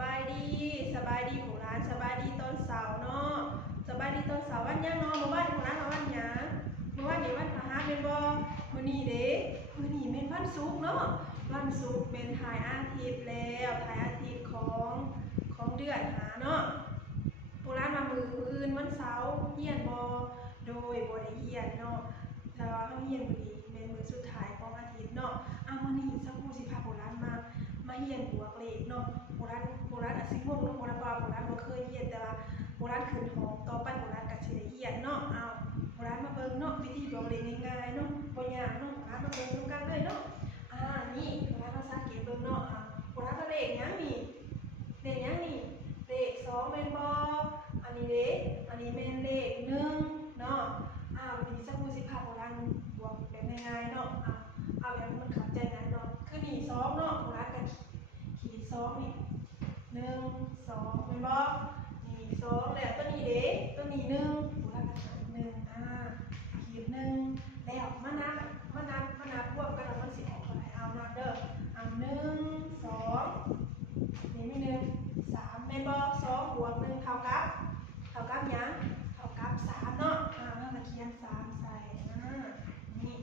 บายดีของร้านสบายดีตอนเสาร์เนาะสบายดีตอนเสาร์วันยังเนาะเมื่อวานของร้านเราวันยังเมื่อวานนี้วันพฤหัสเป็นบ่มื้อนี้เด้มื้อนี้เป็นวันศุกร์เนาะวันศุกร์เป็นถ่ายอาทิตย์แล้วถ่ายอาทิตย์ของเดือนหาเนาะโบราณมามืออื่นวันเสาร์เฮียนบ่โดยบ่ได้เฮียนเนาะแต่ว่าเฮาเฮียนมื้อนี้เป็นมื้อสุดท้ายของอาทิตย์เนาะมื้อนี้สักครู่สิพาโบราณมาเฮียนบวกเลขเนาะโบราณอาจสิงงเนาะโบราณบ่เคยเฮียนแต่ว่าโบราณขึ้นหอต่อไปโบราณก็สิได้เฮียนเนาะโบราณมาเบิ่งเนาะวิธีบวกเลขง่ายๆเนาะบ่ยากเนาะโบราณมาเบิ่งนำกันเลยเนาะนี่โบราณมาสังเกตเบิ่งเนาะโบราณก็เลขหยังนี่เลขหยังนี่เลข2แม่นบ่อันนี้เด้อันนี้แม่นเลข1เนาะวันนี้สักครู่สิพาโบราณบวกแบบง่ายๆเนาะเอาแบบมันเข้าใจง่ายเนาะคือนี่2เนาะโบราณก็ขีด2นี่1 2แม่นบ่นี่2แล้วตัวนี้เด้ตัวนี้1โบราณก็ขีด1ขีด1แล้วมานับรวมกันแล้วมันสิออกเท่าไหร่เอานับเด้อ1 2นี่มี1 3แม่นบ่2บวก1เท่ากับหยังเท่ากับ3เนาะเราก็เขียน3ใส่นี่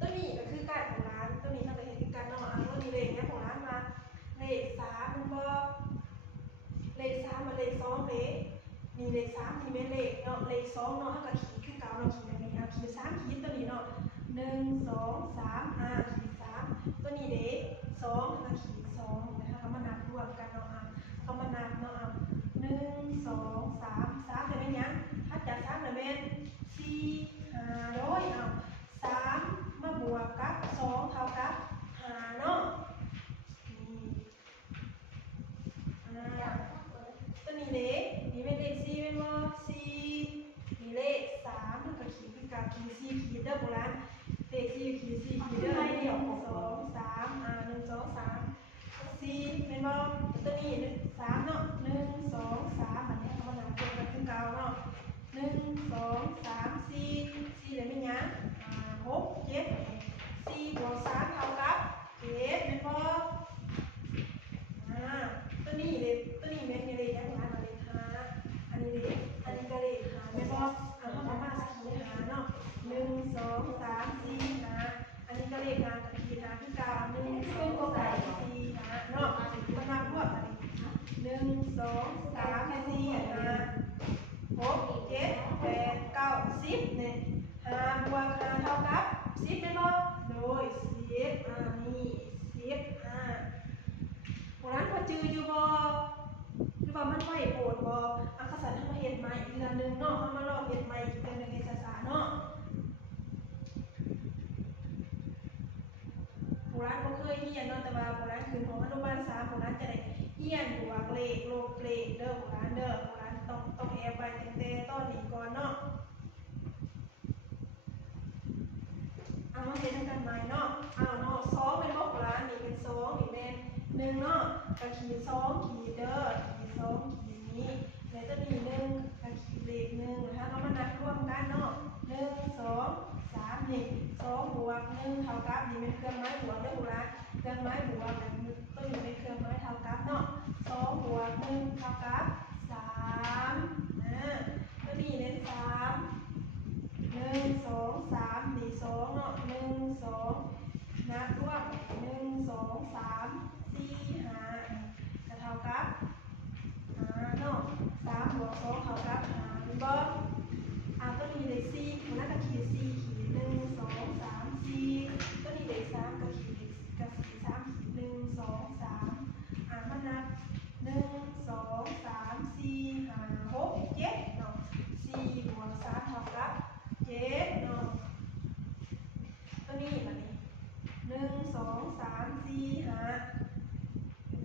ตัวนี้ก็คือการของร้านตัวนี้เราก็เห็นคือการเนาะตัวนี้เลขเนี่ยของร้านมาเลข3มันบ่เลข3มาเลข2เด้นี่เลข3นี่แม่นเลขเนาะเลข2เนาะเราก็ขีดคือเก่าเนาะขีดแบบนี้ขีด3ขีดตัวนี้เนาะ1 2 3ขีด3ตัวนี้เด้2เราก็ขีด2นะคะก็มานับรวมกันเนาะก็มานับเนาะ1 2 3ได้แม่นหยังถ้าจาก3ได้แม่น4 5โดย3มาบวกกับ2เท่ากับ5เนาะตัวนี้เลขนี่เป็นเลข4เป็นบ่4นี่เลข3มันก็ขีดคือกับขีด4ขีดเด้อโบราณเลข4ขีด4ขีดเด้อ1 2 31 2 3 4เป็นบ่ตัวนี้3เนาะ1 2 3อันนี้เอามานับรวมกันคือเก่าเนาะ1 2 3 4ได้แม่นหยัง6 7 4บวก3เท่ากับ7เป็นบ่ตัวนี้เลขตัวนี้แม่นเลขยังไงเลข5อันนี้เลขอันนี้ก็เลข5แม่นบ่เฮามาสักขีด5เนาะ1 2 3 4 5อันนี้ก็เลข5กับขีด5คือเก่า1 2 3 4 5เนาะมานับรวมกัน1 2 3 4 5 6 7 8 9 10เนี่ย5บวก5เท่ากับ10เป็นบ่โดย10นี่10โบราณพอจืออยู่บ่หรือว่ามันบ่โปดบ่กษัตริย์ทำมาเฮ็ดใหม่อีกเดือนนึงเนาะเฮามาลองเฮ็ดใหม่อีกเดือนนึงให้ช้าๆเนาะโบราณบ่เคยเรียนเนาะแต่ว่าโบราณขึ้นของอนุบาล3โบราณจะได้เรียนบวกเลขลบเลขเด้อโบราณต้องแอบไว้ตั้งแต่ตอนนี้ก่อนเนาะมาเฮ็ดกันใหม่เนาะเนาะ2เป็นบ่โบราณนี่เป็น2นี่แม่น1เนาะก็ขีด2ขีดเด้อขีด2ขีดนี้แล้วตัวนี้1ก็ขีดเลข1นะคะเรามานับรวมกันเนาะ1 2 3นี่2บวก1เท่ากับนี่เป็นเครื่องหมายบวกเด้อโบราณเครื่องหมายบวกแบบนี้ตัวนี้เป็นเครื่องหมายเท่ากับเนาะ2บวก1เท่ากับ3ตัวนี้เป็น3 1 2 3นี่2เนาะ1 2นับรวม1 2 3 4 5จะเท่ากับ5เนาะ3บวก2เท่ากับ5เป็นบ่ตัวนี้เลข4มันน่าจะขีด4ขีด1 2 3 4ตัวนี้เลข3ก็ขีดกับ4 3ขีด1 2 3มันนับ1 2 3 4 5 6 7เนาะ4บวก3เท่ากับ7เนาะตัวนี้บัดนี้1 2 3 4 5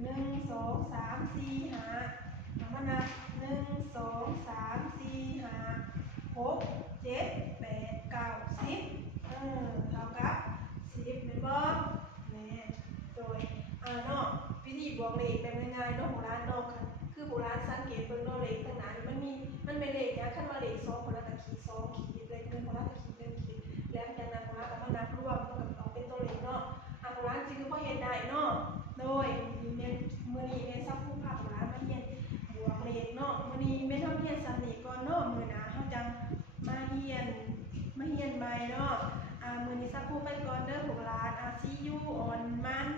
1 2 3 4 5มานับ1 2 3 4 5 6 7 8 9 10เท่ากับ10เป็นบ่แม่โดยเนาะวิธีบวกเลขแบบง่ายๆเนาะโบราณเนาะคือโบราณสังเกตเบิ่งเนาะเลขทั้งนั้นมันเป็นเลขเนี่ยคันว่าเลข2คนละก็ขีด2ขีดเลข1คนละก็ขีด1ขีดแล้วจากนั้นคนละก็มานับรวมก็ออกเป็นตัวเลขเนาะโบราณสิคือพอเฮ็ดได้เนาะโดยมื้อนี้แม่สักผู้ภาคโบราณ ใหม่เนาะมื้อนี้สักครู่ไปก่อนเด้อพวกหลานซียูออนมัน